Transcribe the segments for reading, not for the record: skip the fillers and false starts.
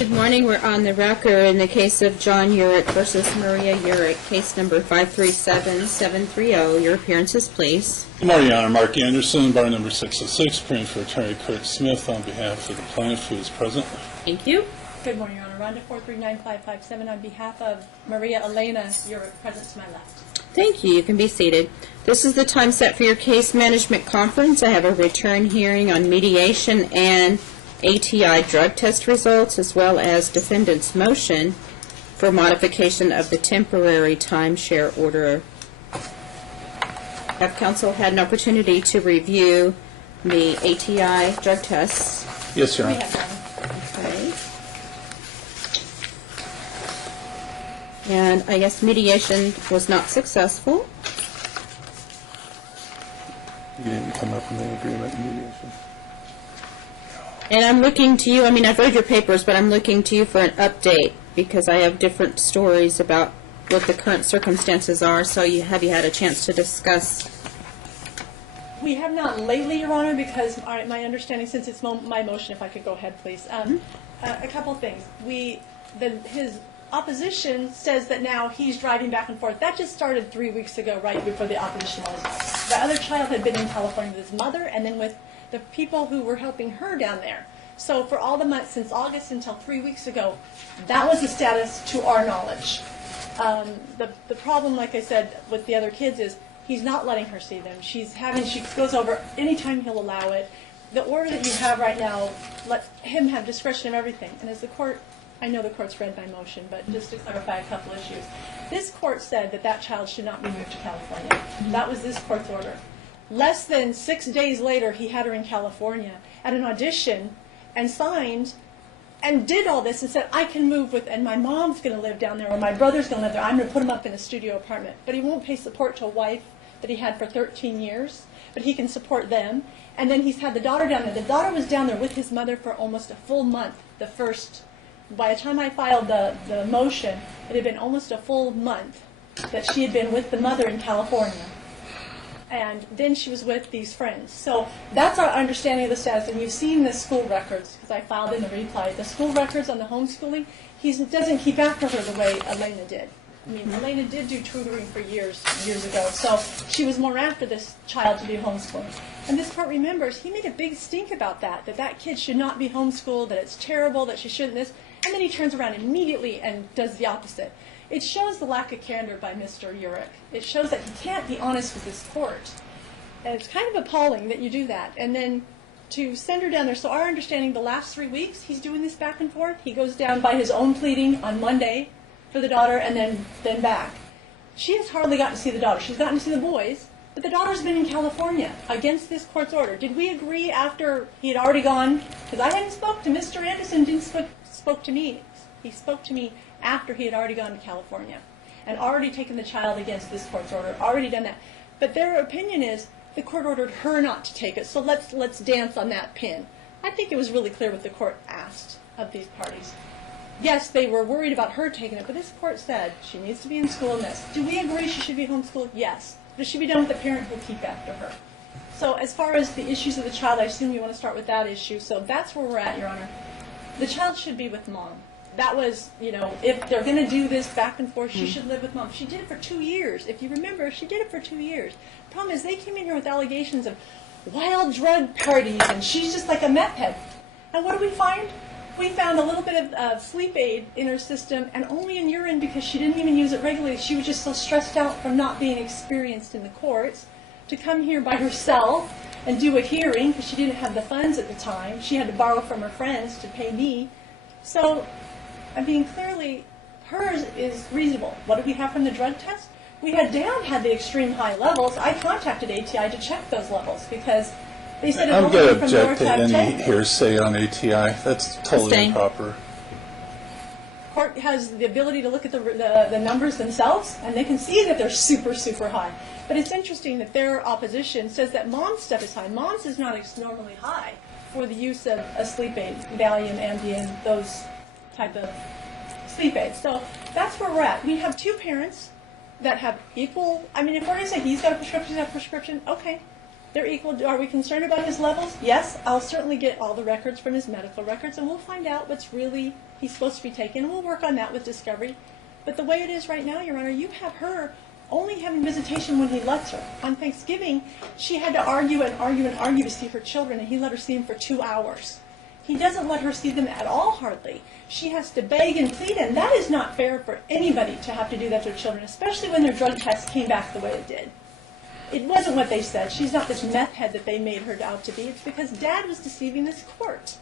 Good morning. We're on the record in the case of John Urick versus Maria Urick, case number 537730. Your appearances, please. Good morning, Your Honor. Mark Anderson, bar number 606, appearing for Attorney Kurt Smith on behalf of the plaintiff who is present. Thank you. Good morning, Your Honor. Rhonda 439557 on behalf of Maria Elena Urick, present to my left. Thank you. You can be seated. This is the time set for your case management conference. I have a return hearing on mediation and ATI drug test results, as well as defendant's motion for modification of the temporary timeshare order. Have counsel had an opportunity to review the ATI drug tests? Yes, Your We Honor. have one. Okay. And I guess mediation was not successful. You didn't come up with an agreement in mediation. And I'm looking to you, I mean, I've read your papers, but I'm looking to you for an update because I have different stories about what the current circumstances are. So have you had a chance to discuss? We have not lately, Your Honor, because my understanding, since it's my motion, if I could go ahead, please. A couple of things. His opposition says that now he's driving back and forth. That just started 3 weeks ago, right before the opposition was. The other child had been in California with his mother and then with the people who were helping her down there. So for all the months since August until 3 weeks ago, that was the status to our knowledge. The problem, like I said, with the other kids is he's not letting her see them. She goes over anytime he'll allow it. The order that you have right now lets him have discretion of everything. And as the court, I know the court's read my motion, but just to clarify a couple issues. This court said that that child should not be moved to California. That was this court's order. Less than 6 days later, he had her in California at an audition and signed and did all this and said, I can move with, and my mom's going to live down there or my brother's going to live there. I'm going to put him up in a studio apartment. But he won't pay support to a wife that he had for 13 years, but he can support them. And then he's had the daughter down there. The daughter was down there with his mother for almost a full month. By the time I filed the motion, it had been almost a full month that she had been with the mother in California. And then she was with these friends. So that's our understanding of the status. And you've seen the school records, because I filed in the reply. The school records on the homeschooling, he doesn't keep after her the way Elena did. I mean, Elena did do tutoring for years ago. So she was more after this child to be homeschooled. And this court remembers, he made a big stink about that kid should not be homeschooled, that it's terrible, that she shouldn't this. And then he turns around immediately and does the opposite. It shows the lack of candor by Mr. Urick. It shows that he can't be honest with this court. And it's kind of appalling that you do that. And then to send her down there, so our understanding, the last 3 weeks, he's doing this back and forth. He goes down by his own pleading on Monday for the daughter and then back. She has hardly gotten to see the daughter. She's gotten to see the boys, but the daughter's been in California against this court's order. Did we agree after he had already gone? Because I hadn't spoke to Mr. Anderson, spoke to me. He spoke to me after he had already gone to California and already taken the child against this court's order, already done that. But their opinion is the court ordered her not to take it, so let's dance on that pin. I think it was really clear what the court asked of these parties. Yes, they were worried about her taking it, but this court said she needs to be in school in this. Do we agree she should be homeschooled? Yes. But it should be done with the parent who will keep after her. So as far as the issues of the child, I assume you want to start with that issue. So that's where we're at, Your Honor. The child should be with mom. That was, if they're going to do this back and forth, she should live with mom. She did it for 2 years. If you remember, she did it for 2 years. The problem is they came in here with allegations of wild drug parties, and she's just like a meth head. And what do we find? We found a little bit of sleep aid in her system, and only in urine because she didn't even use it regularly. She was just so stressed out from not being experienced in the courts to come here by herself and do a hearing because she didn't have the funds at the time. She had to borrow from her friends to pay me. So, I mean, clearly, hers is reasonable. What did we have from the drug test? We had the extreme high levels. I contacted ATI to check those levels because they said I'm going to object to from any hearsay on ATI. That's totally improper. Court has the ability to look at the numbers themselves, and they can see that they're super, super high. But it's interesting that their opposition says that mom's stuff is high. Mom's is not normally high for the use of a sleep aid, Valium, Ambien, those type of sleep aids. So that's where we're at. We have two parents that have equal, I mean, if we're going to say he's got a prescription, okay. They're equal. Are we concerned about his levels? Yes, I'll certainly get all the records from his medical records, and we'll find out what's really he's supposed to be taking, and we'll work on that with discovery. But the way it is right now, Your Honor, you have her only having visitation when he lets her. On Thanksgiving, she had to argue and argue and argue to see her children, and he let her see them for 2 hours. He doesn't let her see them at all, hardly. She has to beg and plead, and that is not fair for anybody to have to do that to their children, especially when their drug test came back the way it did. It wasn't what they said. She's not this meth head that they made her out to be. It's because Dad was deceiving this court.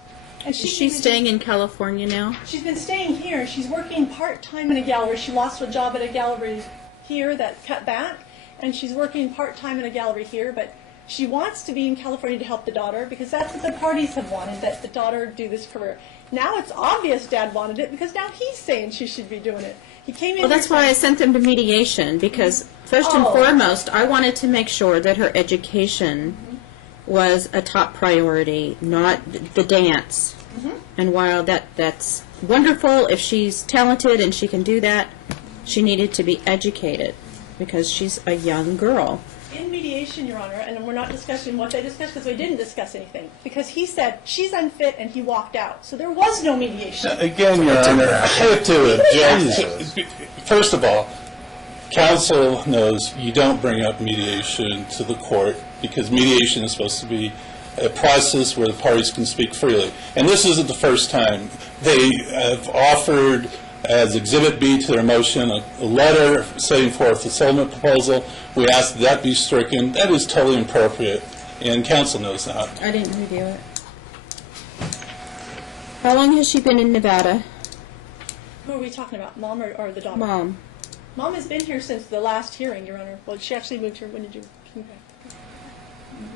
And Is she staying in California now? She's been staying here. She's working part-time in a gallery. She lost her job at a gallery here that cut back, and she's working part-time in a gallery here, but she wants to be in California to help the daughter because that's what the parties have wanted, that the daughter do this career. Now it's obvious Dad wanted it because now he's saying she should be doing it. He came in. Well, that's why I sent them to mediation, because first and foremost, I wanted to make sure that her education was a top priority, not the dance. And while that's wonderful, if she's talented and she can do that, she needed to be educated because she's a young girl. In mediation, Your Honor, and we're not discussing what they discussed because we didn't discuss anything, because he said she's unfit and he walked out. So there was no mediation. Again, Your Honor, I have to object. First of all, counsel knows you don't bring up mediation to the court because mediation is supposed to be a process where the parties can speak freely. And this isn't the first time. They have offered, as Exhibit B to their motion, a letter setting forth a settlement proposal. We asked that be stricken. That is totally inappropriate, and counsel knows that. I didn't review it. How long has she been in Nevada? Who are we talking about, Mom or the daughter? Mom. Mom has been here since the last hearing, Your Honor. Well, she actually moved here. When did you come back?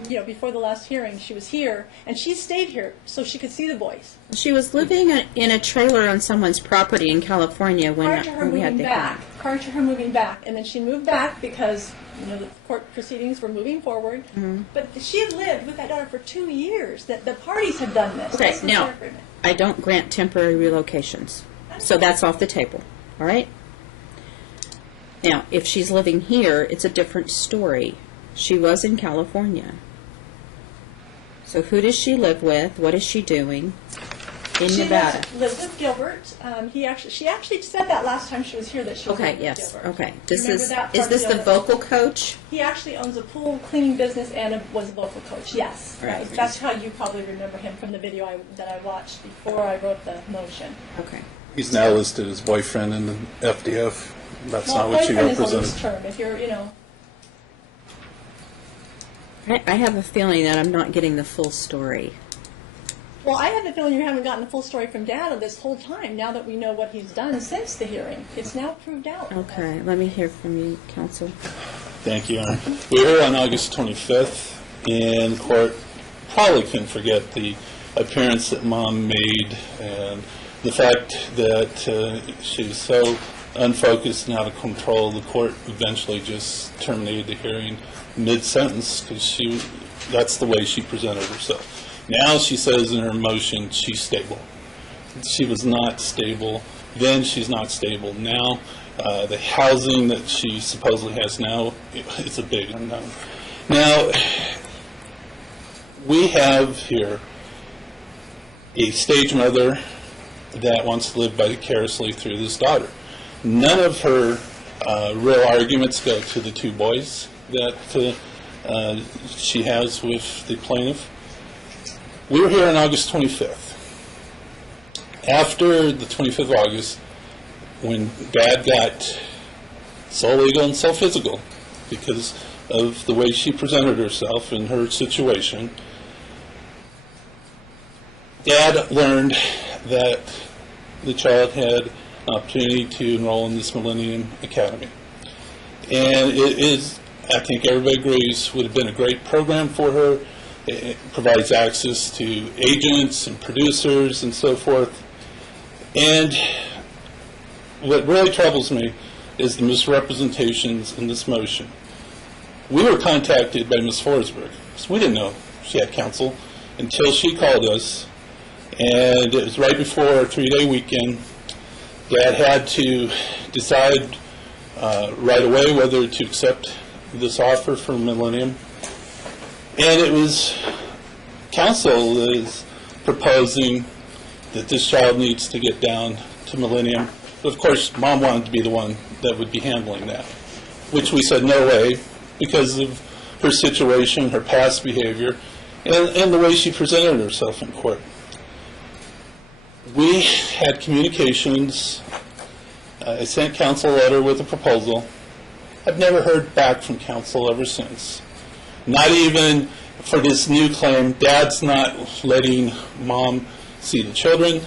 You know, before the last hearing, she was here, and she stayed here so she could see the boys. She was living in a trailer on someone's property in California when Prior to her we had moving the back. Prior to her moving back, and then she moved back because the court proceedings were moving forward. But she had lived with that daughter for 2 years. That the parties had done this. Okay, This was now, their agreement. I don't grant temporary relocations, so that's off the table, all right? Now, if she's living here, it's a different story. She was in California. So who does she live with? What is she doing in Nevada? She lives with Gilbert. She actually said that last time she was here that she was Okay, living with yes, Gilbert. okay. Remember that Is part this of the Gilbert? vocal coach? He actually owns a pool cleaning business and was a vocal coach, yes. Right. That's how you probably remember him from the video that I watched before I wrote the motion. Okay. He's now listed as boyfriend in the FDF. That's Well, not what she boyfriend is a loose represented. term. If you're, I have a feeling that I'm not getting the full story. Well, I have the feeling you haven't gotten the full story from Dad this whole time, now that we know what he's done since the hearing. It's now proved out. Okay, let me hear from you, counsel. Thank you, Your Honor. We were here on August 25th, and the court probably couldn't forget the appearance that Mom made and the fact that she was so unfocused and out of control. The court eventually just terminated the hearing mid-sentence because that's the way she presented herself. Now she says in her motion she's stable. She was not stable. Then she's not stable. Now the housing that she supposedly has now is a big unknown. Now we have here a stage mother that wants to live vicariously through this daughter. None of her real arguments go to the 2 boys that she has with the plaintiff. We were here on August 25th. After the 25th of August, when Dad got so legal and so physical because of the way she presented herself and her situation, Dad learned that the child had an opportunity to enroll in this Millennium Academy. And it is, I think everybody agrees, would have been a great program for her. It provides access to agents and producers and so forth. And what really troubles me is the misrepresentations in this motion. We were contacted by Ms. Forsberg, so we didn't know she had counsel until she called us, and it was right before our 3-day weekend. Dad had to decide right away whether to accept this offer from Millennium. And it was counsel is proposing that this child needs to get down to Millennium. But of course, Mom wanted to be the one that would be handling that, which we said no way because of her situation, her past behavior, and the way she presented herself in court. We had communications. I sent counsel a letter with a proposal. I've never heard back from counsel ever since. Not even for this new claim, Dad's not letting Mom see the children.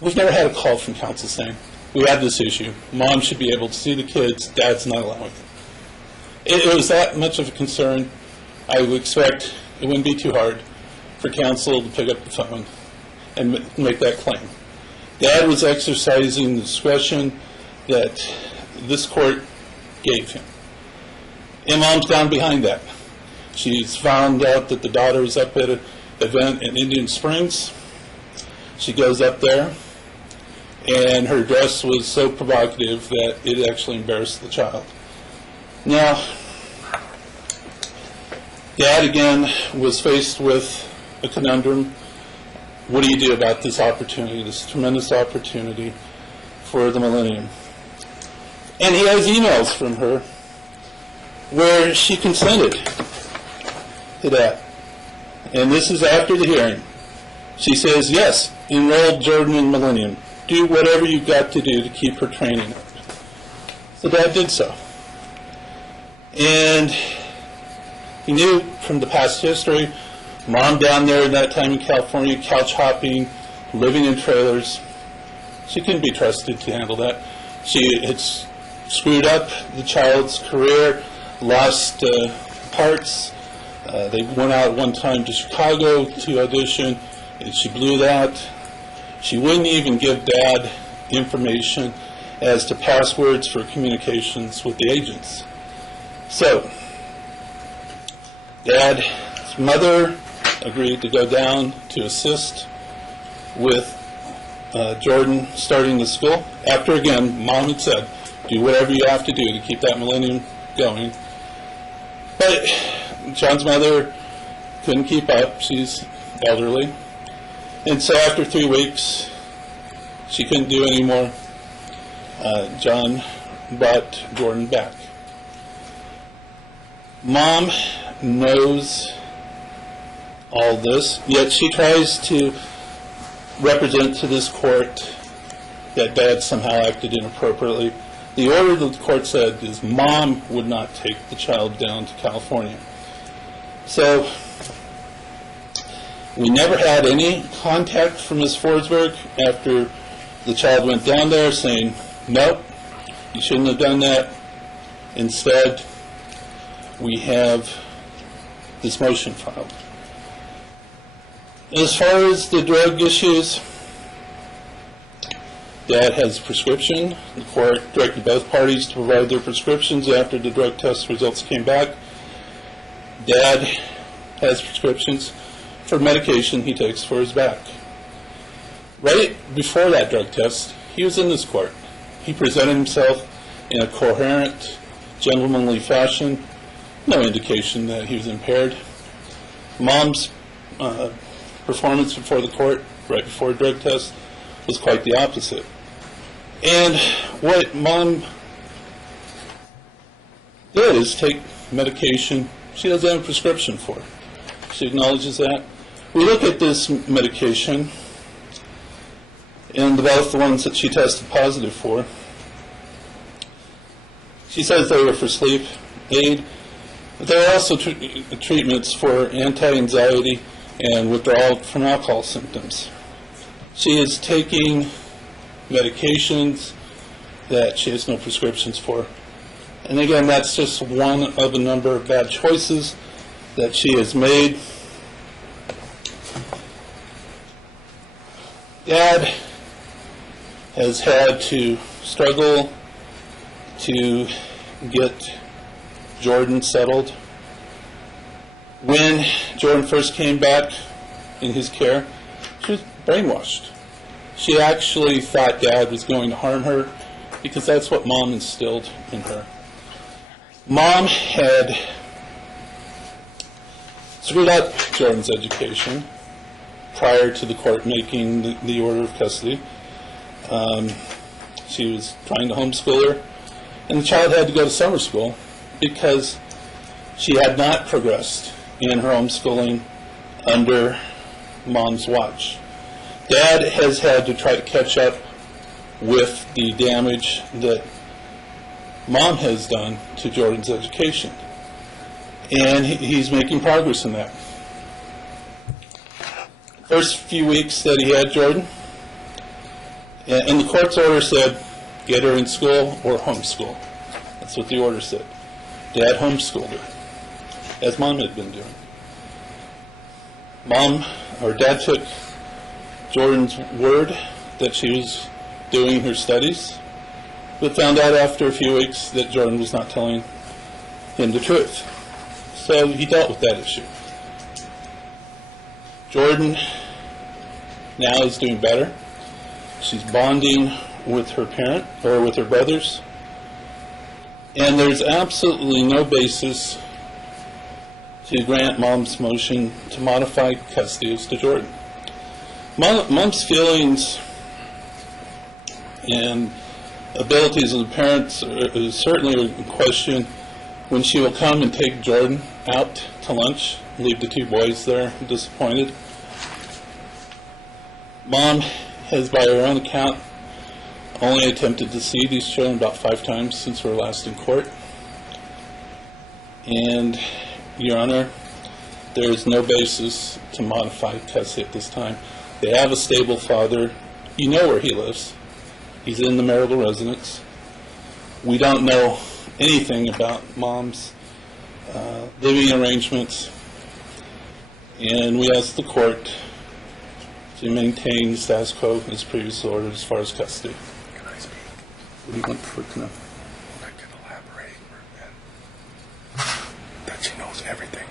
We've never had a call from counsel saying, we have this issue. Mom should be able to see the kids. Dad's not allowing it. It was that much of a concern. I would expect it wouldn't be too hard for counsel to pick up the phone and make that claim. Dad was exercising the discretion that this court gave him. And Mom's down behind that. She's found out that the daughter was up at an event in Indian Springs. She goes up there, and her dress was so provocative that it actually embarrassed the child. Now, Dad again was faced with a conundrum. What do you do about this opportunity, this tremendous opportunity for the Millennium? And he has emails from her where she consented to that. And this is after the hearing. She says, yes, enroll Jordan in Millennium. Do whatever you've got to do to keep her training up. So Dad did so. And he knew from the past history, Mom down there in that time in California, couch hopping, living in trailers, she couldn't be trusted to handle that. She had screwed up the child's career, lost parts. They went out one time to Chicago to audition, and she blew that. She wouldn't even give Dad information as to passwords for communications with the agents. So, Dad's mother agreed to go down to assist with Jordan starting the school. After, again, Mom had said, do whatever you have to do to keep that Millennium going. But John's mother couldn't keep up. She's elderly. And so after 3 weeks, she couldn't do anymore. John brought Jordan back. Mom knows all this, yet she tries to represent to this court that Dad somehow acted inappropriately. The order that the court said is Mom would not take the child down to California. So we never had any contact from Ms. Forsberg after the child went down there saying, nope, you shouldn't have done that. Instead, we have this motion filed. As far as the drug issues, Dad has a prescription. The court directed both parties to provide their prescriptions after the drug test results came back. Dad has prescriptions for medication he takes for his back. Right before that drug test, he was in this court. He presented himself in a coherent, gentlemanly fashion. No indication that he was impaired. Mom's performance before the court, right before a drug test, was quite the opposite. And what Mom did is take medication she doesn't have a prescription for. She acknowledges that. We look at this medication, and both the ones that she tested positive for, she says they were for sleep aid. But there are also treatments for anti-anxiety and withdrawal from alcohol symptoms. She is taking medications that she has no prescriptions for. And again, that's just one of a number of bad choices that she has made. Dad has had to struggle to get Jordan settled. When Jordan first came back in his care, she was brainwashed. She actually thought Dad was going to harm her because that's what Mom instilled in her. Mom had screwed up Jordan's education prior to the court making the order of custody. She was trying to homeschool her, and the child had to go to summer school because she had not progressed in her homeschooling under Mom's watch. Dad has had to try to catch up with the damage that Mom has done to Jordan's education, and he's making progress in that. First few weeks that he had Jordan, and the court's order said, get her in school or homeschool. That's what the order said. Dad homeschooled her, as Mom had been doing. Dad took Jordan's word that she was doing her studies, but found out after a few weeks that Jordan was not telling him the truth. So he dealt with that issue. Jordan now is doing better. She's bonding with her parent, or with her brothers, and there's absolutely no basis to grant Mom's motion to modify custody as to Jordan. Mom's feelings and abilities as a parent is certainly in question when she will come and take Jordan out to lunch, leave the two boys there disappointed. Mom has, by her own account, only attempted to see these children about 5 times since we were last in court. And, Your Honor, there is no basis to modify custody at this time. They have a stable father. You know where he lives. He's in the marital residence. We don't know anything about Mom's living arrangements, and we ask the court to maintain the status quo in its previous order as far as custody. Can I speak? What do you want for to know? I can elaborate that she knows everything.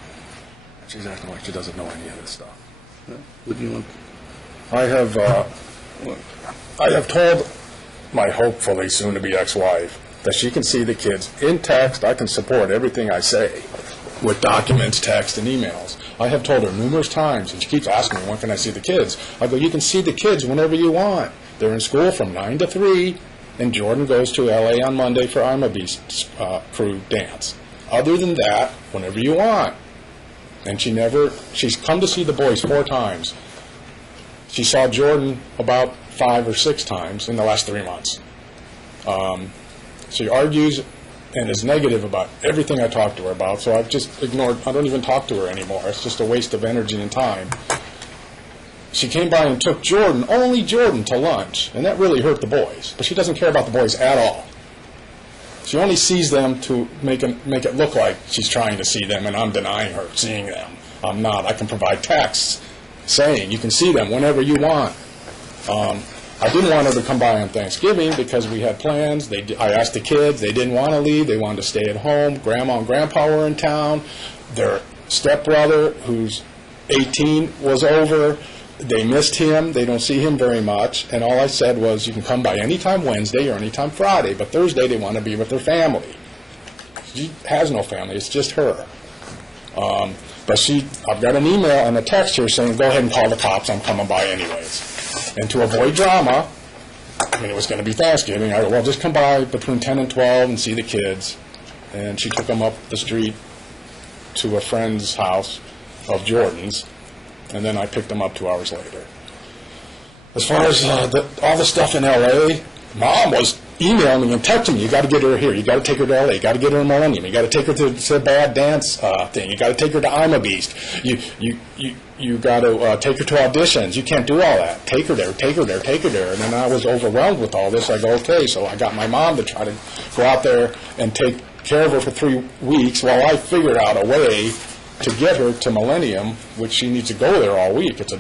She's acting like she doesn't know any of this stuff. What do you want? I have told my hopefully soon-to-be ex-wife that she can see the kids in text. I can support everything I say with documents, text, and emails. I have told her numerous times, and she keeps asking me, when can I see the kids? I go, you can see the kids whenever you want. They're in school from 9 to 3, and Jordan goes to L.A. on Monday for I'm a Beast crew dance. Other than that, whenever you want. And she's come to see the boys 4 times. She saw Jordan about 5 or 6 times in the last 3 months. She argues and is negative about everything I talk to her about, so I've just ignored. I don't even talk to her anymore. It's just a waste of energy and time. She came by and took Jordan, only Jordan, to lunch, and that really hurt the boys. But she doesn't care about the boys at all. She only sees them to make it look like she's trying to see them, and I'm denying her seeing them. I'm not. I can provide texts saying you can see them whenever you want. I didn't want her to come by on Thanksgiving because we had plans. I asked the kids. They didn't want to leave. They wanted to stay at home. Grandma and Grandpa were in town. Their stepbrother, who's 18, was over. They missed him. They don't see him very much. And all I said was, you can come by anytime Wednesday or anytime Friday, but Thursday they want to be with their family. She has no family. It's just her. But I've got an email and a text here saying, go ahead and call the cops. I'm coming by anyways. And to avoid drama, it was going to be Thanksgiving, I go, well, just come by between 10 and 12 and see the kids. And she took them up the street to a friend's house of Jordan's, and then I picked them up 2 hours later. As far as all the stuff in L.A., Mom was emailing me and texting me, you got to get her here, you got to take her to L.A., you got to get her to Millennium, you got to take her to the bad dance thing, you got to take her to I'm a Beast, you got to take her to auditions, you can't do all that, take her there, take her there, take her there. And then I was overwhelmed with all this. I go, okay, so I got my mom to try to go out there and take care of her for 3 weeks while I figured out a way to get her to Millennium, which she needs to go there all week. It's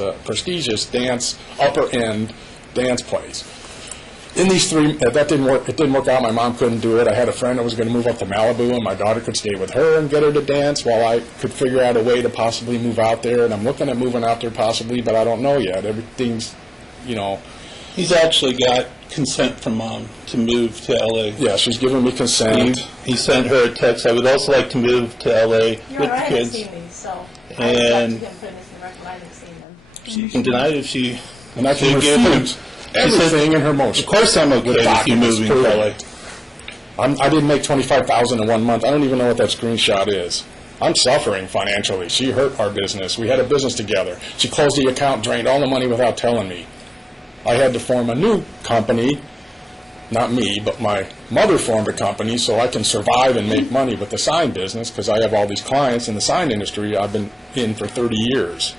a prestigious dance, upper-end dance place. In these 3, that didn't work. It didn't work out. My mom couldn't do it. I had a friend that was going to move up to Malibu, and my daughter could stay with her and get her to dance while I could figure out a way to possibly move out there. And I'm looking at moving out there possibly, but I don't know yet. Everything's, He's actually got consent from Mom to move to L.A. Yeah, she's given me consent. He sent her a text, I would also like to move to L.A. with Your the Honor, I haven't kids. seen these, so I And- would like to put this in the record. I haven't seen them. She can deny it if she... And I she can give him- refute everything in her motion. Of course I'm okay with you Documents moving to prove L.A. it. I didn't make $25,000 in 1 month. I don't even know what that screenshot is. I'm suffering financially. She hurt our business. We had a business together. She closed the account, drained all the money without telling me. I had to form a new company. Not me, but my mother formed a company so I can survive and make money with the sign business because I have all these clients in the sign industry I've been in for 30 years.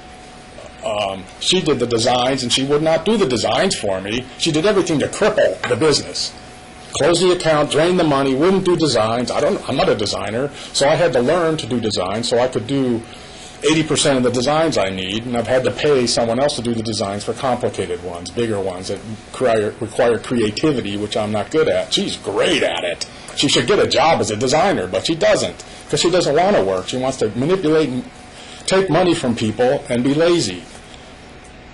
She did the designs, and she would not do the designs for me. She did everything to cripple the business. Closed the account, drained the money, wouldn't do designs. I'm not a designer, so I had to learn to do designs so I could do 80% of the designs I need, and I've had to pay someone else to do the designs for complicated ones, bigger ones that require creativity, which I'm not good at. She's great at it. She should get a job as a designer, but she doesn't, because she doesn't want to work. She wants to manipulate and take money from people and be lazy.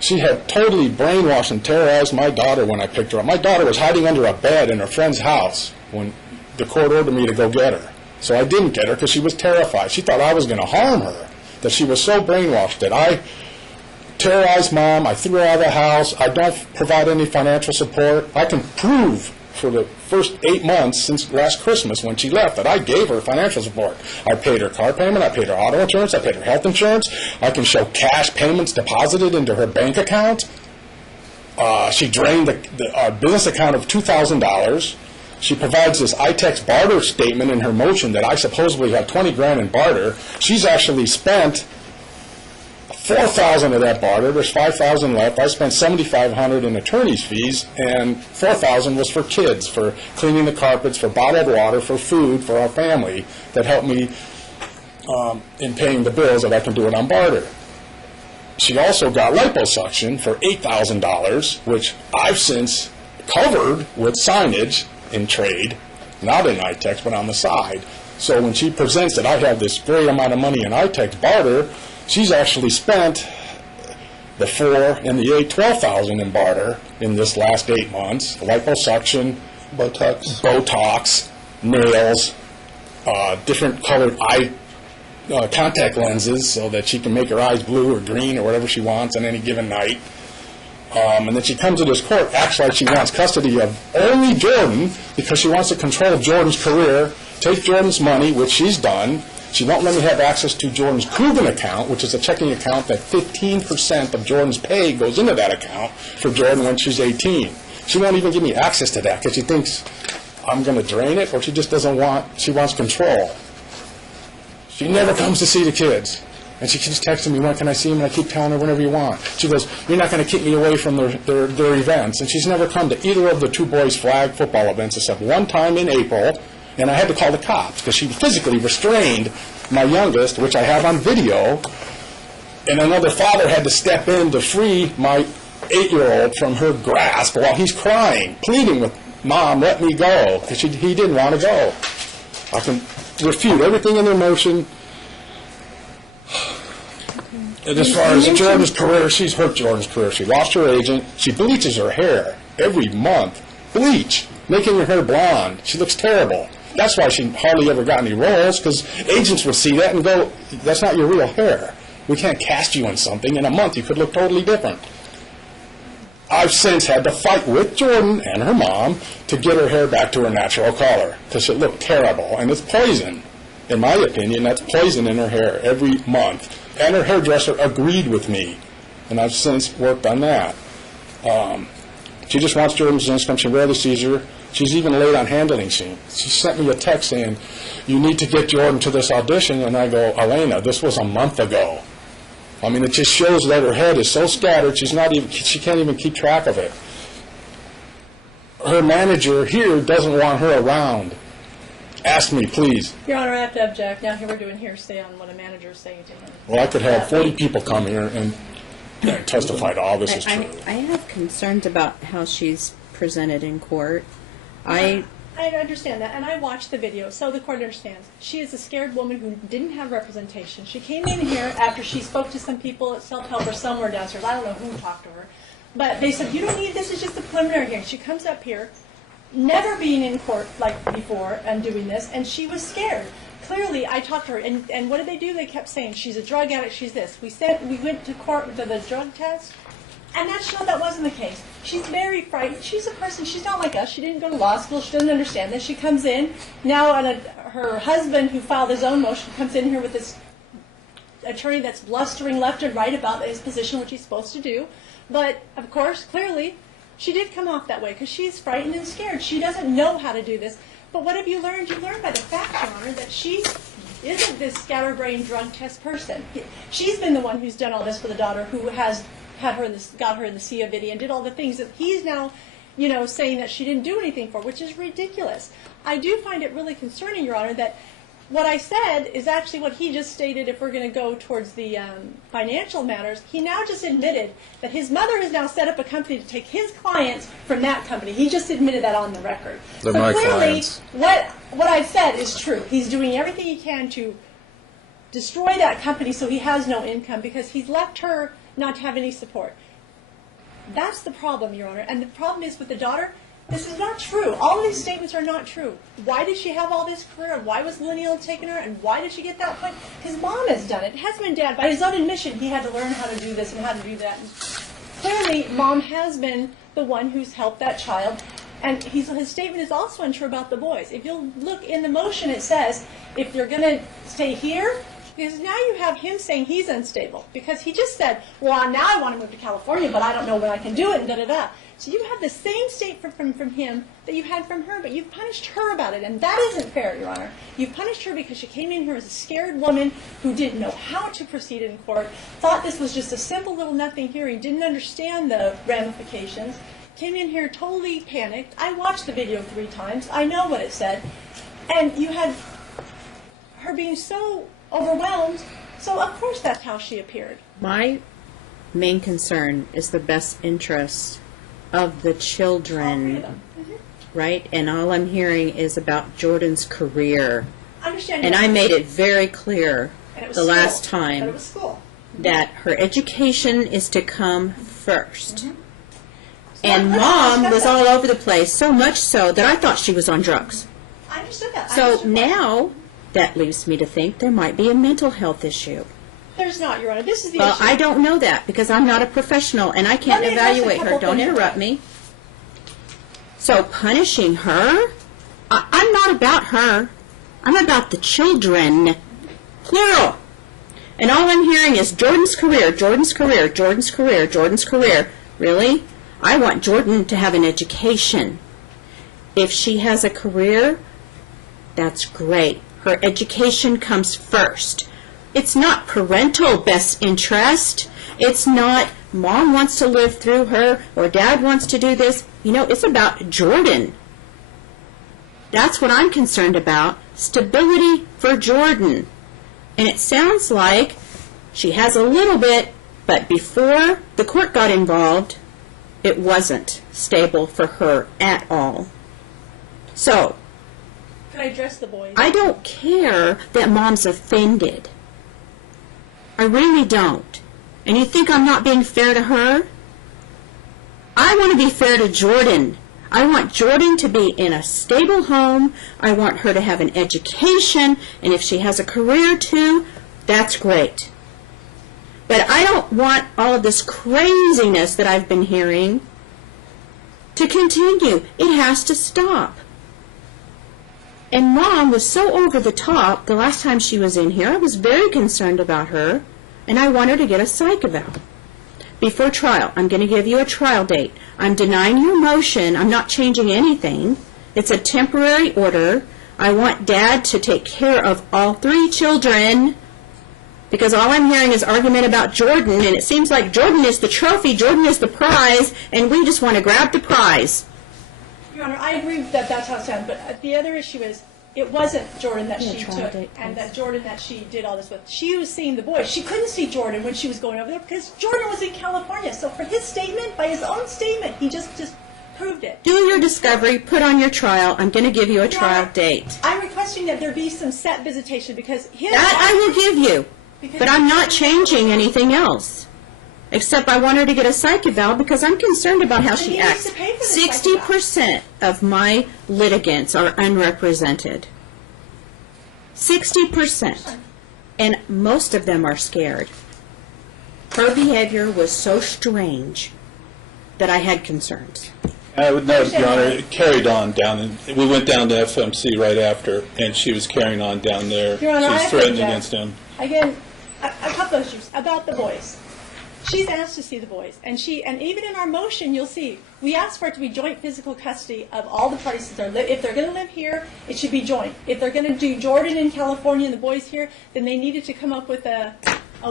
She had totally brainwashed and terrorized my daughter when I picked her up. My daughter was hiding under a bed in her friend's house when the court ordered me to go get her. So I didn't get her because she was terrified. She thought I was going to harm her, that she was so brainwashed that I terrorized Mom, I threw her out of the house, I don't provide any financial support. I can prove for the first 8 months since last Christmas when she left that I gave her financial support. I paid her car payment, I paid her auto insurance, I paid her health insurance. I can show cash payments deposited into her bank account. She drained our business account of $2,000. She provides this ITEX barter statement in her motion that I supposedly have 20 grand in barter. She's actually spent $4,000 of that barter. There's $5,000 left. I spent $7,500 in attorney's fees, and $4,000 was for kids, for cleaning the carpets, for bottled water, for food, for our family, that helped me in paying the bills that I can do it on barter. She also got liposuction for $8,000, which I've since covered with signage in trade, not in ITEX, but on the side. So when she presents that I have this great amount of money in ITEX barter, she's actually spent the 4 and the 8, $12,000 in barter in this last 8 months. Liposuction, Botox, nails, different colored eye contact lenses so that she can make her eyes blue or green or whatever she wants on any given night. And then she comes to this court, acts like she wants custody of only Jordan because she wants to control Jordan's career, take Jordan's money, which she's done. She won't let me have access to Jordan's Coogan account, which is a checking account that 15% of Jordan's pay goes into that account for Jordan when she's 18. She won't even give me access to that because she thinks I'm going to drain it, or she just doesn't want, she wants control. She never comes to see the kids. And she keeps texting me, when can I see them? And I keep telling her, whenever you want. She goes, you're not going to keep me away from their events. And she's never come to either of the two boys' flag football events except one time in April. And I had to call the cops because she physically restrained my youngest, which I have on video. And another father had to step in to free my 8-year-old from her grasp while he's crying, pleading with Mom, let me go, because he didn't want to go. I can refute everything in their motion. And as far as Jordan's career, she's hurt Jordan's career. She lost her agent. She bleaches her hair every month. Bleach, making her hair blonde. She looks terrible. That's why she hardly ever got any roles, because agents would see that and go, that's not your real hair. We can't cast you in something. In a month, you could look totally different. I've since had to fight with Jordan and her mom to get her hair back to her natural color, because it looked terrible. And it's poison. In my opinion, that's poison in her hair every month. And her hairdresser agreed with me, and I've since worked on that. She just wants Jordan's income. She rarely sees her. She's even late on handling scene. She sent me a text saying, you need to get Jordan to this audition, and I go, Elena, this was a month ago. I mean, it just shows that her head is so scattered, she can't even keep track of it. Her manager here doesn't want her around. Ask me, please. Your Honor, I have to object. Now here we're doing hearsay on what a manager is saying to him. Well, I could have 40 people come here and testify to all this is true. I have concerns about how she's presented in court. I understand that, and I watched the video, so the court understands. She is a scared woman who didn't have representation. She came in here after she spoke to some people at self-help or somewhere downstairs. I don't know who talked to her. But they said, you don't need, this is just a preliminary hearing. She comes up here, never being in court like before and doing this, and she was scared. Clearly, I talked to her, and what did they do? They kept saying, she's a drug addict, she's this. We went to court to the drug test, and that showed that wasn't the case. She's very frightened. She's a person, she's not like us. She didn't go to law school. She doesn't understand this. She comes in. Now her husband, who filed his own motion, comes in here with this attorney that's blustering left and right about his position, which he's supposed to do. But, of course, clearly, she did come off that way because she's frightened and scared. She doesn't know how to do this. But what have you learned? You learned by the fact, Your Honor, that she isn't this scatterbrain drug test person. She's been the one who's done all this for the daughter, who has had her in got her in the sea of and did all the things that he's now, saying that she didn't do anything for, which is ridiculous. I do find it really concerning, Your Honor, that what I said is actually what he just stated. If we're going to go towards the financial matters, he now just admitted that his mother has now set up a company to take his clients from that company. He just admitted that on the record. They're so my clearly, clients. what I've said is true. He's doing everything he can to destroy that company so he has no income because he's left her not to have any support. That's the problem, Your Honor. And the problem is with the daughter, this is not true. All of these statements are not true. Why did she have all this career? And why was Lineal taking her? And why did she get that point? His mom has done it. It hasn't been Dad. By his own admission, he had to learn how to do this and how to do that. And clearly, Mom has been the one who's helped that child. And his statement is also untrue about the boys. If you'll look in the motion, it says, if you're going to stay here, because now you have him saying he's unstable. Because he just said, well, now I want to move to California, but I don't know when I can do it, and da-da-da. So you have the same statement from him that you had from her, but you've punished her about it, and that isn't fair, Your Honor. You've punished her because she came in here as a scared woman who didn't know how to proceed in court, thought this was just a simple little nothing hearing, didn't understand the ramifications, came in here totally panicked. I watched the video 3 times. I know what it said. And you had her being so overwhelmed, so of course that's how she appeared. My main concern is the best interest of the All 3 children, of them. right? And all I'm hearing is about Jordan's career. I understand. And I made it very clear And it was the school. last But time it was school. that her education is to come first. Mm-hmm. And Let's Mom discuss was that. all over the place, so much so that I thought she was on drugs. I understood that. I So understood that. now that leaves me to think there might be a mental health issue. There's not, Your Honor. This is the Well, issue. I don't know that because I'm not a professional and I can't Let me address a evaluate her. couple Don't things. interrupt me. So punishing her? I'm not about her. I'm about the children. Plural. And all I'm hearing is Jordan's career, Jordan's career, Jordan's career, Jordan's career. Really? I want Jordan to have an education. If she has a career, that's great. Her education comes first. It's not parental best interest. It's not Mom wants to live through her or Dad wants to do this. It's about Jordan. That's what I'm concerned about. Stability for Jordan. And it sounds like she has a little bit, but before the court got involved, it wasn't stable for her at all. So, Can I address the boys? I don't care that Mom's offended. I really don't. And you think I'm not being fair to her? I want to be fair to Jordan. I want Jordan to be in a stable home. I want her to have an education. And if she has a career too, that's great. But I don't want all of this craziness that I've been hearing to continue. It has to stop. And Mom was so over the top the last time she was in here. I was very concerned about her, and I want her to get a psych eval. Before trial, I'm going to give you a trial date. I'm denying your motion. I'm not changing anything. It's a temporary order. I want Dad to take care of all 3 children because all I'm hearing is argument about Jordan, and it seems like Jordan is the trophy, Jordan is the prize, and we just want to grab the prize. Your Honor, I agree that that's how it sounds, but the other issue is it wasn't Jordan that Yeah, she trial took date, and please. that Jordan that she did all this with. She was seeing the boys. She couldn't see Jordan when she was going over there because Jordan was in California. So for his statement, by his own statement, he just proved it. Do your discovery, put on your trial. I'm going to give you a Your trial Honor, date. I'm requesting that there be some set visitation because his... That I will give you, but I'm not changing anything else. Except I want her to get a psych eval because I'm concerned about how And she he needs acts. to pay for the psych eval. 60% of my litigants are unrepresented. 60%. And most of them are scared. Her behavior was so strange that I had concerns. I would note, Your Honor, it carried on down, and we went down to FMC right after, and she was carrying on down there. Your Honor, She I was have threatening to against him. Again, a couple of issues about the boys. She's asked to see the boys, and even in our motion, you'll see, we asked for it to be joint physical custody of all the parties. If they're going to live here, it should be joint. If they're going to do Jordan in California and the boys here, then they needed to come up with a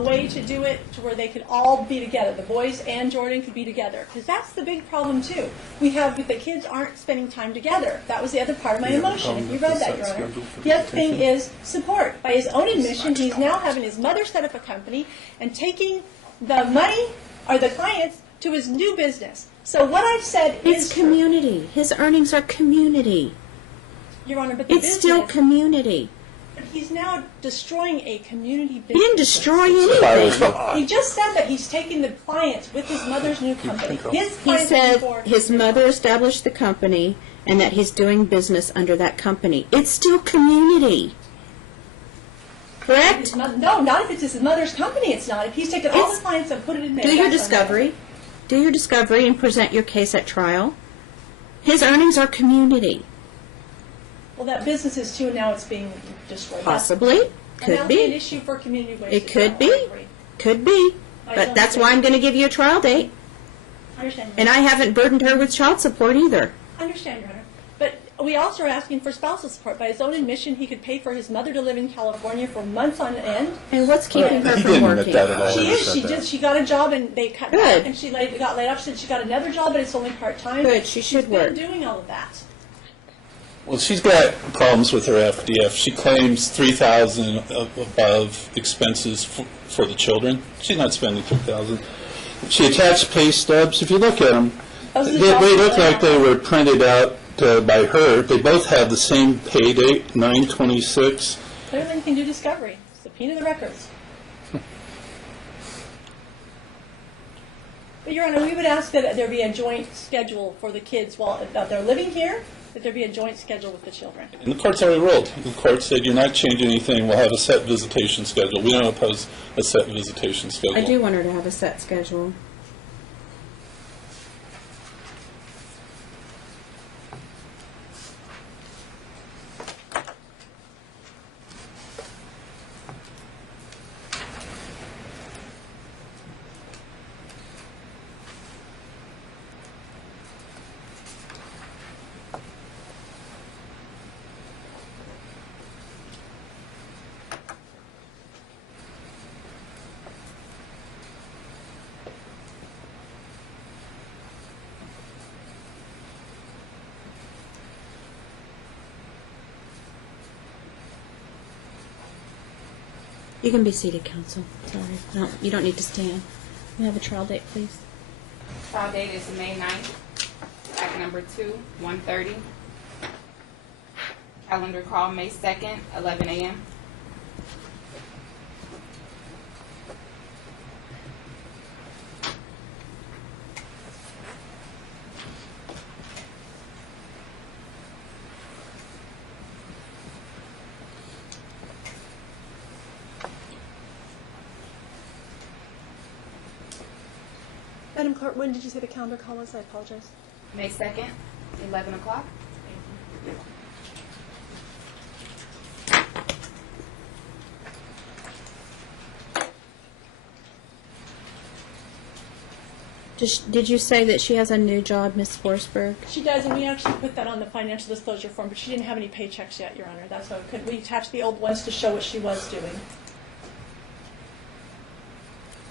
way to do it to where they could all be together. The boys and Jordan could be together. Because that's the big problem, too. The kids aren't spending time together. That was the other part of my emotion. If you read that, Your Honor. The other thing is support. By his own admission, he's now having his mother set up a company and taking the money or the clients to his new business. So what I've said is... It's community. His earnings are community. Your Honor, but the It's still community. He's now destroying a community business. He didn't destroy anything. He just said that he's taking the clients with his mother's new company. His He clients said before- his mother established the company and that he's doing business under that company. It's still community. Correct? No, not if it's his mother's company, it's not. If he's taken all the clients and put it in there. Do your that's discovery. Do your discovery and present your case at trial. His earnings are community. Well, that business is too, and now it's being destroyed. Possibly. And Could that'll be an be. issue for community waste. It as could well, be. I agree. Could be. I But don't that's think- why I'm going to give you a trial date. I understand. And I haven't burdened her with child support either. I understand, Your Honor. But we also are asking for spousal support. By his own admission, he could pay for his mother to live in California for months on end. And what's keeping her He from didn't admit working? that at all. She is. She got a job and they cut Good. back, and she got laid off. She said she got another job, but it's only part time. Good. She should work. She's been doing all of that. Well, she's got problems with her FDF. She claims $3,000 above expenses for the children. She's not spending $3,000. She attached pay stubs. If you look at them, Those are the they jobs look that like are- they were printed out by her. They both have the same pay date, 9/26. Clearly, you can do discovery. Subpoena the records. But, Your Honor, we would ask that there be a joint schedule for the kids while they're living here, that there be a joint schedule with the children. And the court's already ruled. The court said, you're not changing anything. We'll have a set visitation schedule. We don't oppose a set visitation schedule. I do want her to have a set schedule. You can be seated, counsel. Sorry. No, you don't need to stand. We have a trial date, please. Trial date is May 9th, act number 2, 1:30. Calendar call May 2nd, 11 a.m. Madam Clerk, when did you say the calendar call was? I apologize. May 2nd, 11 o'clock. Did you say that she has a new job, Ms. Forsberg? She does, and we actually put that on the financial disclosure form, but she didn't have any paychecks yet, Your Honor. That's why we attached the old ones to show what she was doing.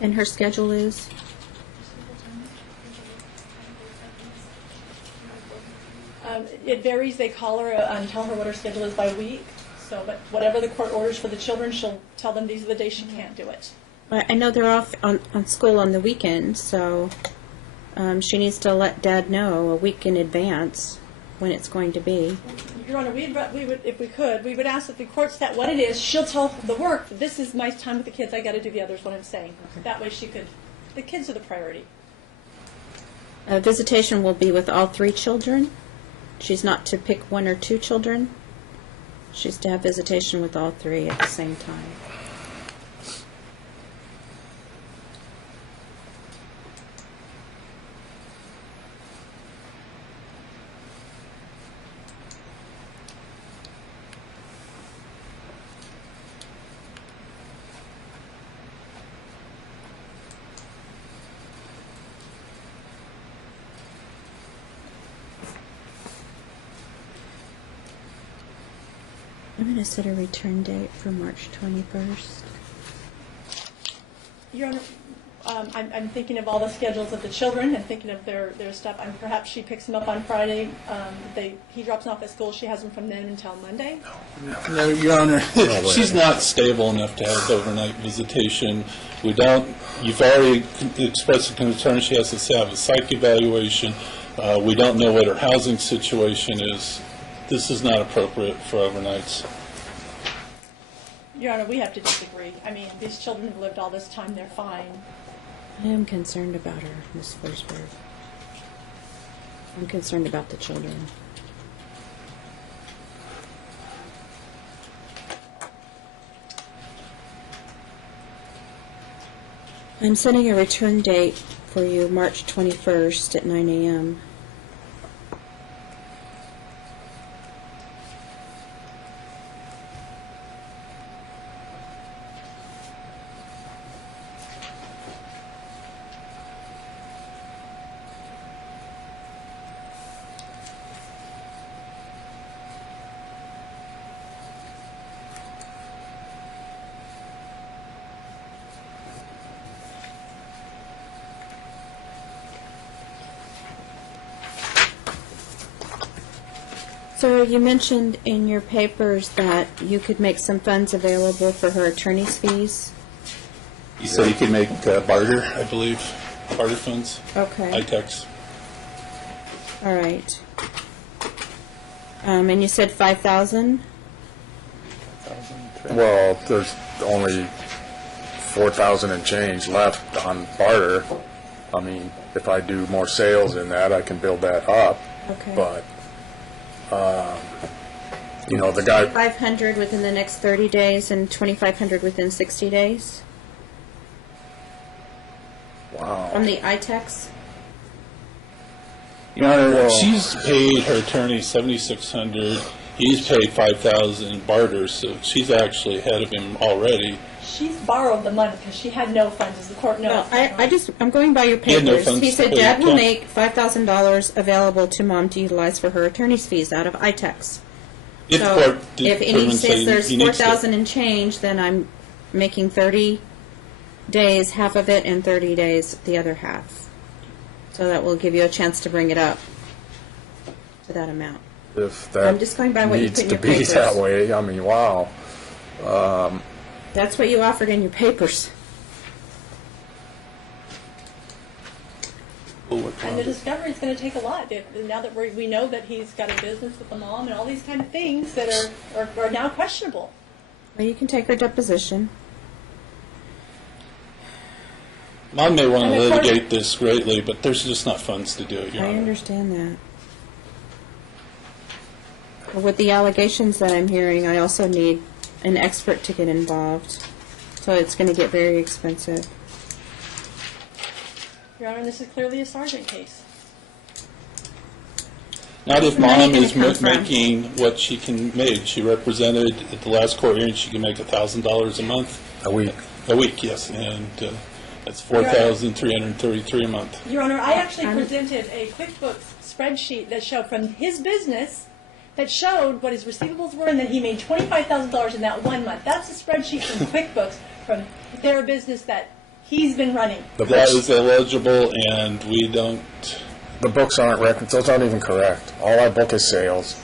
And her schedule is? It varies. They call her and tell her what her schedule is by week. So, but whatever the court orders for the children, she'll tell them these are the days she can't do it. I know they're off on school on the weekend, so she needs to let Dad know a week in advance when it's going to be. Your Honor, we would, if we could, we would ask that the court set what it is. She'll tell the work, this is my time with the kids, I got to do the others, what I'm saying. That way she could The kids are the priority. Visitation will be with all 3 children. She's not to pick 1 or 2 children. She's to have visitation with all 3 at the same time. I'm going to set a return date for March 21st. Your Honor, I'm thinking of all the schedules of the children and thinking of their stuff. Perhaps she picks them up on Friday. He drops them off at school. She has them from then until Monday. No, Your Honor, she's not stable enough to have overnight visitation. You've already expressed a concern she has to have a psych evaluation. We don't know what her housing situation is. This is not appropriate for overnights. Your Honor, we have to disagree. I mean, these children have lived all this time. They're fine. I am concerned about her, Ms. Forsberg. I'm concerned about the children. I'm setting a return date for you, March 21st at 9 a.m. So you mentioned in your papers that you could make some funds available for her attorney's fees. You said you could make barter, I believe, barter funds, Okay. ITEX. All right. And you said 5,000? Well, there's only 4,000 and change left on barter. I mean, if I do more sales in that, I can build that up. Okay. But, you know, the guy, 500 within the next 30 days and 2,500 within 60 days from wow. the ITEX? Your Honor, Well- she's paid her attorney $7,600. He's paid $5,000 barter, so she's actually ahead of him already. She's borrowed the money because she had no funds, as the court knows. No, I'm going by your had no papers. funds He to said pay Dad will account. make $5,000 available to Mom to utilize for her attorney's fees out of ITEX. If So court if any determines that says there's he needs to. 4,000 and change, then I'm making 30 days, half of it, and 30 days, the other half. So that will give you a chance to bring it up to that amount. If that I'm just going by what you needs put in to your be papers. that way, I mean, wow. That's what you offered in your papers. And the discovery is going to take a lot. Now that we know that he's got a business with the mom and all these kind of things that are now questionable. Well, you can take her deposition. Mom may want to And the court- litigate this greatly, but there's just not funds to do it, Your I Honor. understand that. But with the allegations that I'm hearing, I also need an expert to get involved. So it's going to get very expensive. Your Honor, this is clearly a sergeant case. Not if the money Mom gonna is come from? making what she can make. She represented at the last court hearing she can make $1,000 a month. A week. A week, yes, and that's $4,333 a month. Your Honor, I actually presented a QuickBooks spreadsheet that showed from his business that showed what his receivables were and that he made $25,000 in that 1 month. That's a spreadsheet from QuickBooks from their business that he's been running. The That books, is illegible, and we don't. the books aren't those aren't even correct. All I book is sales.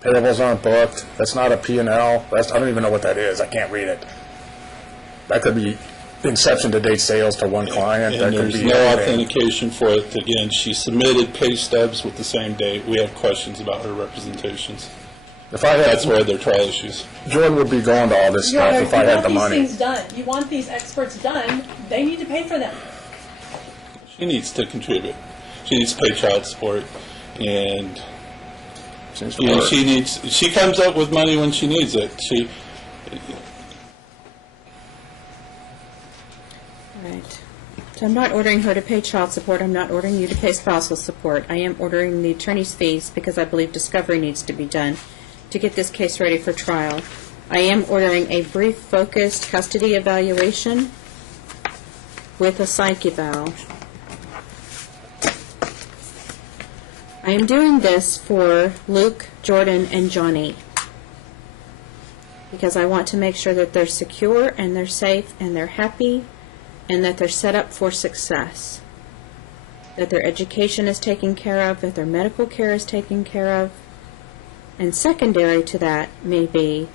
Payables aren't booked. That's not a P&L. I don't even know what that is. I can't read it. That could be inception to date sales to one client. That And could there's be no anything. authentication for it. Again, she submitted pay stubs with the same date. We have questions about her representations. If I had, That's where their trial issues. Jordan would be going to all this Your stuff Honor, if I had the you want money. these things done. You want these experts done. They need to pay for them. She needs to contribute. She needs to pay child support, and Seems to you know, work. she comes up with money when she needs it. Right. So I'm not ordering her to pay child support. I'm not ordering you to pay spousal support. I am ordering the attorney's fees because I believe discovery needs to be done to get this case ready for trial. I am ordering a brief, focused custody evaluation with a psych eval. I am doing this for Luke, Jordan, and Johnny because I want to make sure that they're secure and they're safe and they're happy and that they're set up for success, that their education is taken care of, that their medical care is taken care of, and secondary to that may be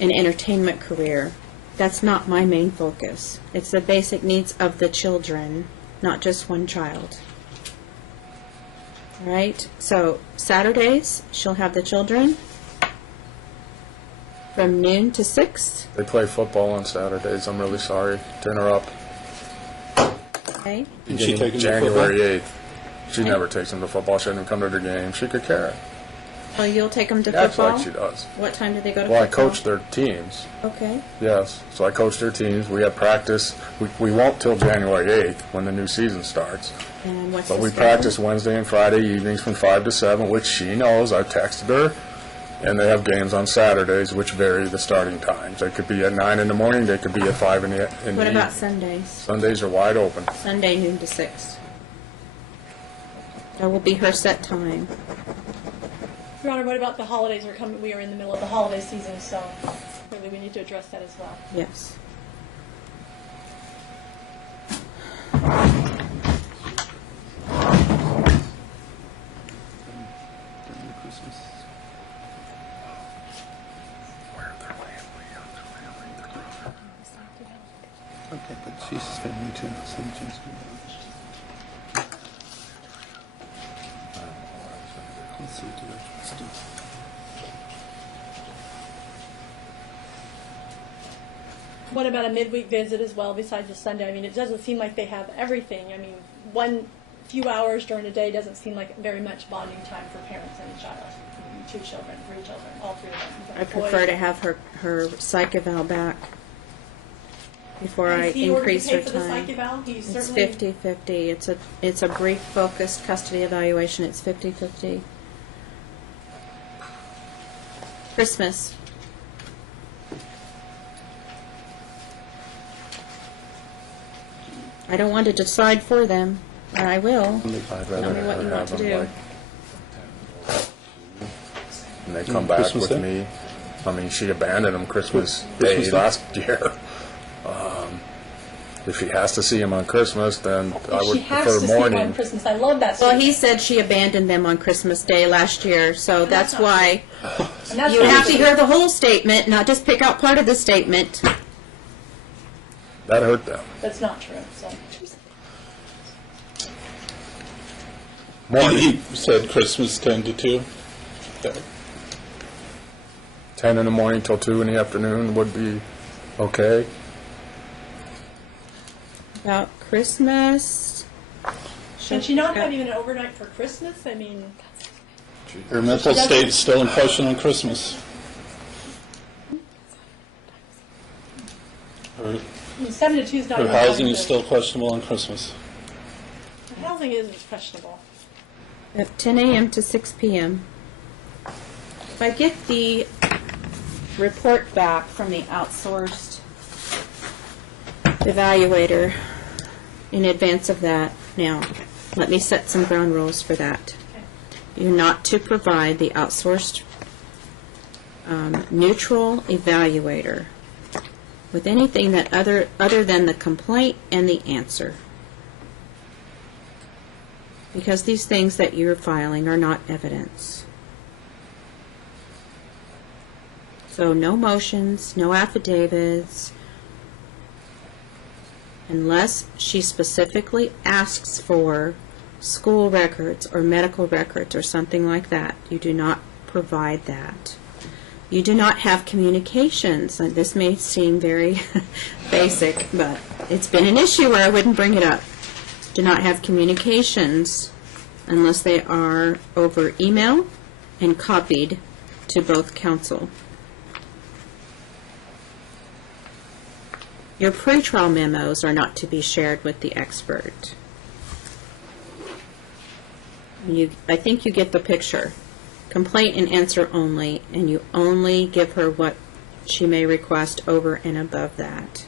an entertainment career. That's not my main focus. It's the basic needs of the children, not just one child. All right, so Saturdays, she'll have the children from noon to 6. They play football on Saturdays. I'm really sorry to interrupt. Okay? Did she take him to January football? 8th. She never takes them to football. She doesn't come to their game. She could care. Oh, you'll take them to Acts football? like she does. What time do they go to Well, I football? coach their teams. Okay. Yes. So I coach their teams. We have practice. We won't till January 8th when the new season starts. And what's But the we schedule? practice Wednesday and Friday evenings from 5 to 7, which she knows. I've texted her. And they have games on Saturdays, which vary the starting times. They could be at 9 in the morning. They could be at 5 in the What evening. about Sundays? Sundays are wide open. Sunday, noon to 6. That will be her set time. Your Honor, what about the holidays? We are in the middle of the holiday season, so clearly we need to address that as well. Yes. Okay, but she's family too, so she's Let's see what the judge wants to do. What about a midweek visit as well besides just Sunday? I mean, it doesn't seem like they have everything. I mean, one few hours during the day doesn't seem like very much bonding time for parents and a child. I mean, 2 children, 3 children, all 3 of them. I prefer to have her psych eval back before I Is he ordered to increase pay her for the psych time. eval? He's It's certainly 50-50. It's a brief, focused custody evaluation. It's 50-50. Christmas. I don't want to decide for them, but I will. I'd Tell rather me what you have want to them do. like, and they come back Christmas with Day? me. I mean, she abandoned them Christmas Christmas Day Day? last year. If she has to see him on Christmas, then I If would she has prefer to see him on morning. Christmas. I love that. Well, statement. he said she abandoned them on Christmas Day last year, so that's that's not why And that's you what have he to said. hear the whole statement, not just pick out part of the statement. That hurt them. That's not true. So. Morning, He said Christmas 10 to 2. Okay. 10 in the morning till 2 in the afternoon would be okay. About Christmas. Can she not have even an overnight for Christmas? I mean, Her mental state is still in question on Christmas. Her 7 to 2 is not her even housing going is to- still questionable on Christmas. Housing is questionable. At 10 a.m. to 6 p.m. If I get the report back from the outsourced evaluator in advance of that, now, let me set some ground rules for that. You're not to provide the outsourced neutral evaluator with anything that other than the complaint and the answer. Because these things that you're filing are not evidence. So no motions, no affidavits, unless she specifically asks for school records or medical records or something like that. You do not provide that. You do not have communications. This may seem very basic, but it's been an issue where I wouldn't bring it up. Do not have communications unless they are over email and copied to both counsel. Your pretrial memos are not to be shared with the expert. I think you get the picture. Complaint and answer only, and you only give her what she may request over and above that.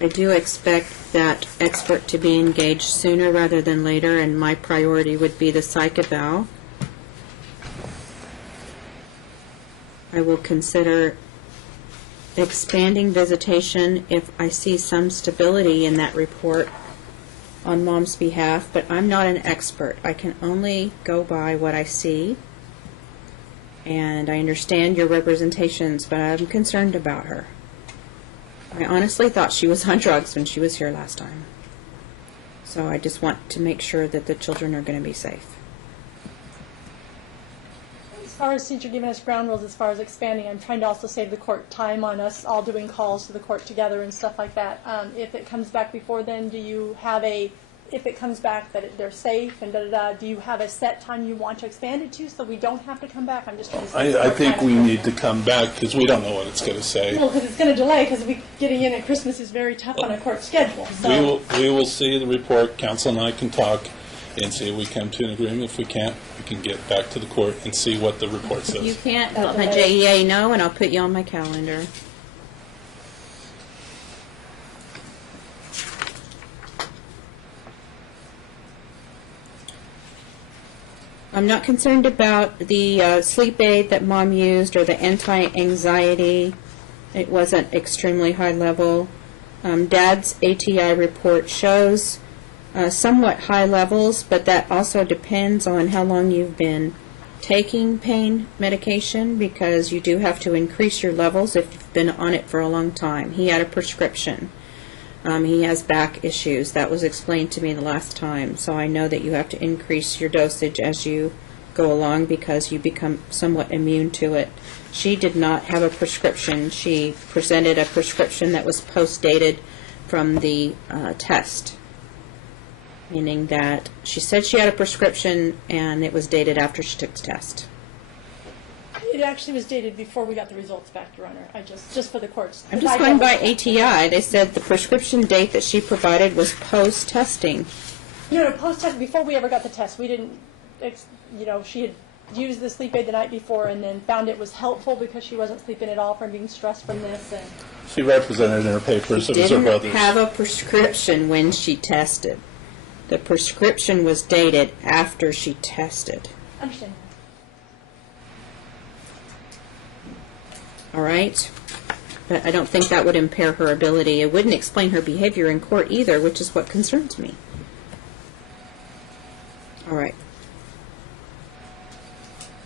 I do expect that expert to be engaged sooner rather than later, and my priority would be the psych eval. I will consider expanding visitation if I see some stability in that report on Mom's behalf, but I'm not an expert. I can only go by what I see, and I understand your representations, but I'm concerned about her. I honestly thought she was on drugs when she was here last time. So I just want to make sure that the children are going to be safe. As far as since you're giving us ground rules, as far as expanding, I'm trying to also save the court time on us all doing calls to the court together and stuff like that. If it comes back before then, do you have if it comes back that they're safe and do you have a set time you want to expand it to so we don't have to come back? I'm just trying to save I think we need to come back because we don't know what it's going to say. Well, because it's going to delay because getting in at Christmas is very tough on a court schedule. So. We will see the report. Counsel and I can talk and see if we come to an agreement. If we can't, we can get back to the court and see what the report says. If you can't, let my JEA know, and I'll put you on my calendar. I'm not concerned about the sleep aid that Mom used or the anti-anxiety. It wasn't extremely high level. Dad's ATI report shows somewhat high levels, but that also depends on how long you've been taking pain medication, because you do have to increase your levels if you've been on it for a long time. He had a prescription. He has back issues. That was explained to me the last time. So I know that you have to increase your dosage as you go along because you become somewhat immune to it. She did not have a prescription. She presented a prescription that was post-dated from the test, meaning that she said she had a prescription and it was dated after she took the test. It actually was dated before we got the results back, Your Honor. Just for the courts. I'm just going by ATI. They said the prescription date that she provided was post-testing. No, post-test, before we ever got the test. We didn't, she had used the sleep aid the night before and then found it was helpful because she wasn't sleeping at all from being stressed from this. And She represented in her papers. It was her Didn't brother's. have a prescription when she tested. The prescription was dated after she tested. understand. All right? But I don't think that would impair her ability. It wouldn't explain her behavior in court either, which is what concerns me. All right.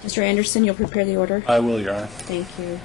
Mr. Anderson, you'll prepare the order? I will, Your Honor. Thank you.